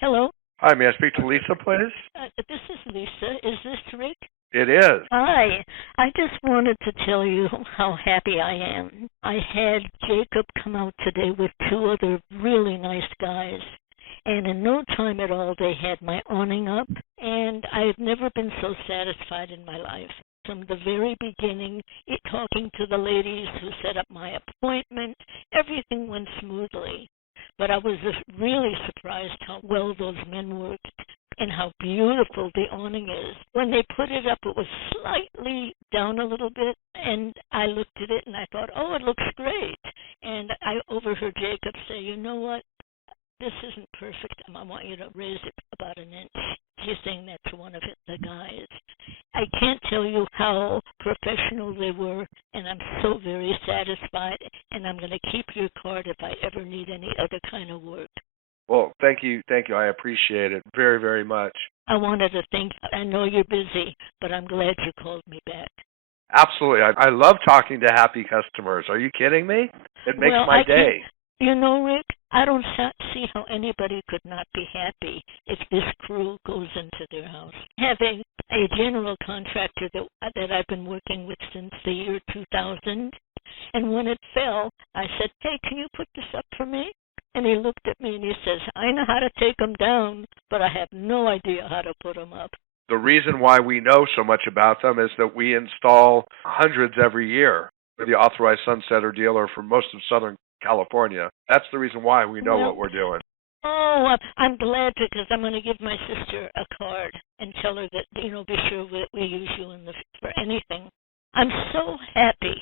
Hello. Hi, may I speak to Lisa, please? This is Lisa. Is this Rick? It is. Hi. I just wanted to tell you how happy I am. I had Jacob come out today with two other really nice guys. And in no time at all, they had my awning up. And I've never been so satisfied in my life. From the very beginning, talking to the ladies who set up my appointment, everything went smoothly. But I was really surprised how well those men worked and how beautiful the awning is. When they put it up, it was slightly down a little bit, and I looked at it and I thought, oh, it looks great. And I overheard Jacob say, you know what? This isn't perfect. I want you to raise it about an inch. He's saying that to one of the guys. I can't tell you how professional they were, and I'm so very satisfied, and I'm going to keep your card if I ever need any other kind of work. Well, thank you. I appreciate it very, very much. I wanted to thank you. I know you're busy, but I'm glad you called me back. Absolutely. I love talking to happy customers. Are you kidding me? It makes my day. You know, Rick, I don't see how anybody could not be happy if this crew goes into their house. Having a general contractor that I've been working with since the year 2000, and when it fell, I said, hey, can you put this up for me? And he looked at me and he says, I know how to take them down, but I have no idea how to put them up. The reason why we know so much about them is that we install hundreds every year. We're the authorized sunsetter dealer for most of Southern California. That's the reason why we know what we're doing. Oh, I'm glad because I'm going to give my sister a card and tell her that, be sure that we use you for anything. I'm so happy.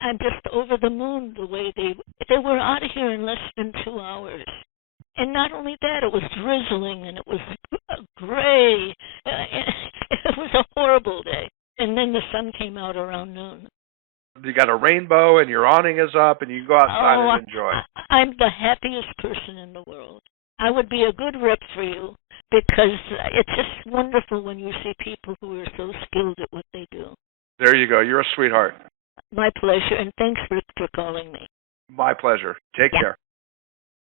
I'm just over the moon the way they were out of here in less than 2 hours. And not only that, it was drizzling and it was gray. It was a horrible day. And then the sun came out around noon. You got a rainbow and your awning is up and you can go outside and enjoy. I'm the happiest person in the world. I would be a good rep for you because it's just wonderful when you see people who are so skilled at what they do. There you go. You're a sweetheart. My pleasure, and thanks for calling me. My pleasure. Take care.